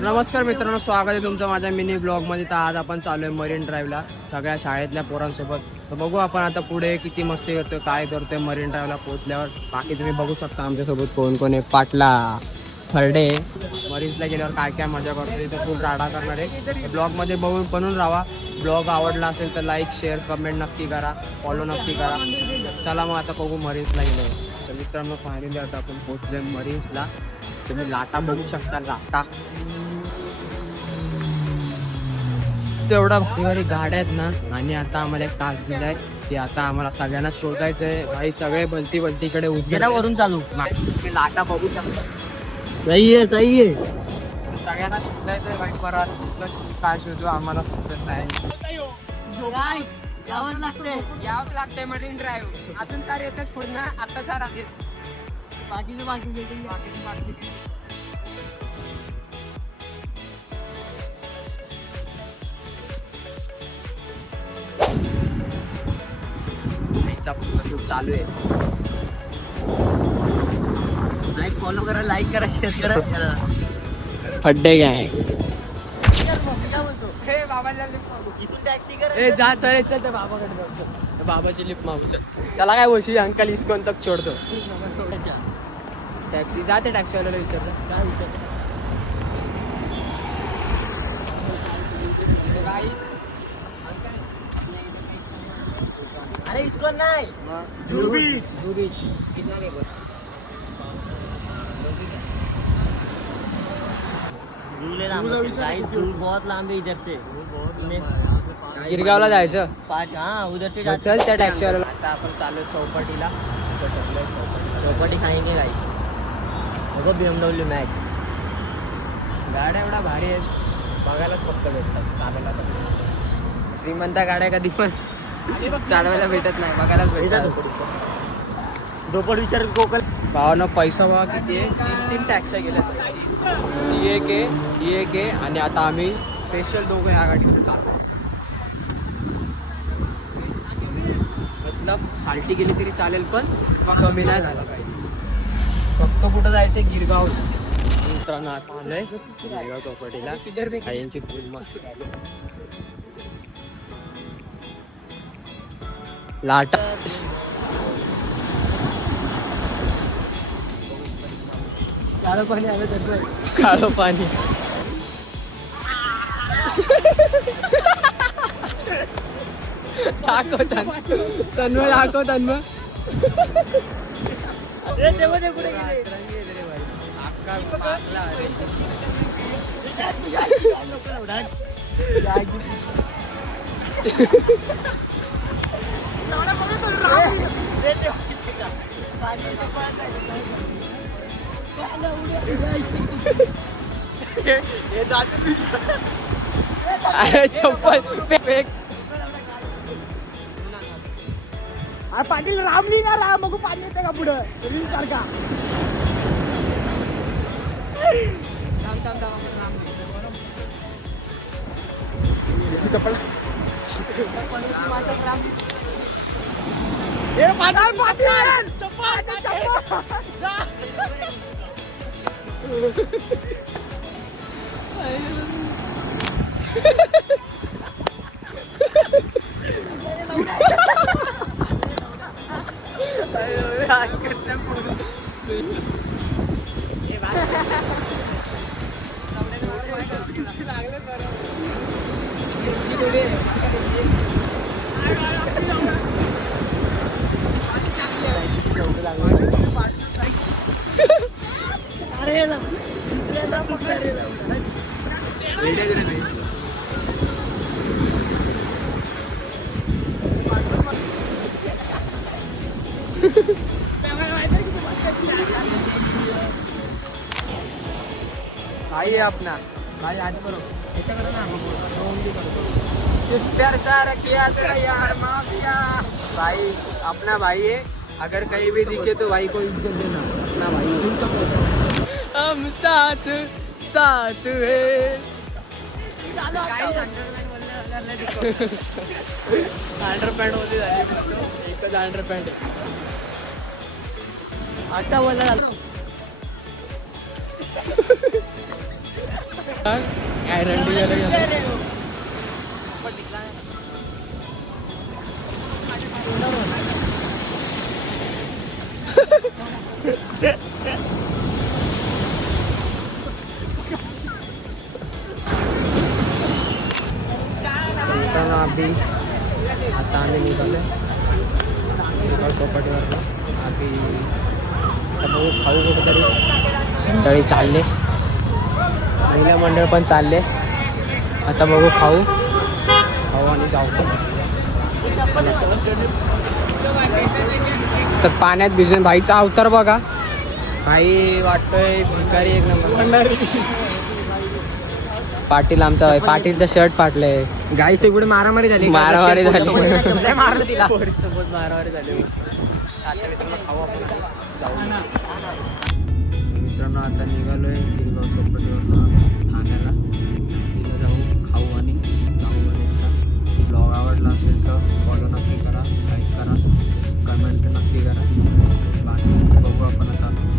तर नमस्कार मित्रांनो, स्वागत आहे तुमचं माझ्या मिनी ब्लॉग मध्ये. तर आज आपण चालू आहे मरीन ड्राईव्हला सगळ्या शाळेतल्या पोरांसोबत. तर बघू आपण आता पुढे किती मस्ती करतोय, काय करतोय. मरीन ड्राईव्हला पोहोचल्यावर बाकी तुम्ही बघू शकता आमच्यासोबत कोण कोण आहे. पाटला, फरडे. मरीन्सला गेल्यावर काय काय मजा करतोय तर फुल राडा करणार आहे. ब्लॉग मध्ये बनून राहा. ब्लॉग आवडला असेल तर लाईक, शेअर, कमेंट नक्की करा, फॉलो नक्की करा. चला मग आता बघू मरीन्सला गेलो. तर मित्रांनो, फायनली आता आपण पोहोचलोय मरीन्सला. तुम्ही लाटा बघू शकता, लाटा तेवढा भारी गाड्या आहेत ना. आणि आता आम्हाला एक टास्क दिलाय की आता आम्हाला सगळ्यांना शोधायचंय. भाई सगळे भलतीकडे वरून चालू तुम्ही लाटा बघू शकता. सही आहे सगळ्यांना शोधायचंय भाई. परत काय शोधू आम्हाला समजत नाही. यावं लागतंय मरीन ड्राईव्ह. अजून काय येतात पूर्ण आता चार आधी शूट चालू आहे. फॉलो करा, लाईक करा, शेअर करा. फड्डे काय टॅक्सी जा चल बाबाकडे जाऊ. बाबाची लिफ्ट मागू चल. त्याला काय बोलशी अंकल इस्कॉन तक सोडतो. टॅक्सी जाते, टॅक्सीवाल्याला विचारतो काय विचार. अरे इसको नाही जू बहुत लांब है इधर से. गिरगावला जायचं. हाँ उधर से चल त्या टॅक्सीवाल्याला. आता आपण चालू चौपाटीला. चौपाटी खाएंगे गाइस. देखो BMW मैक्स. गाड्या एवढा भारी आहेत, बघायलाच फक्त भेटतात, चालायला तर श्रीमंत गाड्या कधी पण चालवायला भेटत नाही, बघायलाच भेटतात. दोपट विचार कोकण भावानं पैसा बघा किती आहे. तीन टॅक्सी गेल्या. ही एक आहे आणि आता आम्ही स्पेशल दोघं ह्या गाडीमध्ये चालतो. मतलब साल्टी गेली तरी चालेल, पण कमी नाही झाला पाहिजे. फक्त कुठं जायचं, गिरगाव. मित्रांनो आता आलोय गिरगाव चौपाटीला. यांची फुल मस्त लाटा. काळं पाणी आलं तसं. काळं पाणी. दाखव तन्मय, दाखव तन्मय. कुठे अरे चप्पल फेक. पाटील रामली ना राम बघू पाणी येते का पुढं रील सारखा. भाई अपना भाई आज बरोबर प्यार सारा किया तेरा यार माफिया. भाई अपना भाई है, अगर कहीं भी दिखे तो भाई को इज्जत देना. अपना भाई हम साथ साथ है. अंडरपॅन्ट मध्ये झाली, एकच अंडरपॅन्ट आहे. आता बोला काय रंडी गेलं अभि आता आम्ही निघालो चौपाटीवरनं अभि आता बघू खाऊ कुठेतरी मंडळी चालले महिला मंडळ पण चालले आता बघू खाऊ आणि जाऊ तर पाण्यात भिजून भाईचा अवतार बघा भाई वाटतोय भिकारी एक नंबर पाटील आमचा पाटीलचा शर्ट फाटलंय गाईस ते पुढे मारामारी झाली मारामारी झाली मारलं तिला सोबत मारामारी झाली आता मित्रांनो खाऊ आपण जाऊ मित्रांनो आता निघालोय गिरगाव चौपाटीवरनं ठाण्याला तिला जाऊ खाऊ आणि जाऊ आणि आता ब्लॉग आवडला असेल तर फॉलो नक्की करा लाईक करा कमेंट नक्की करा बाकी बघू आपण आता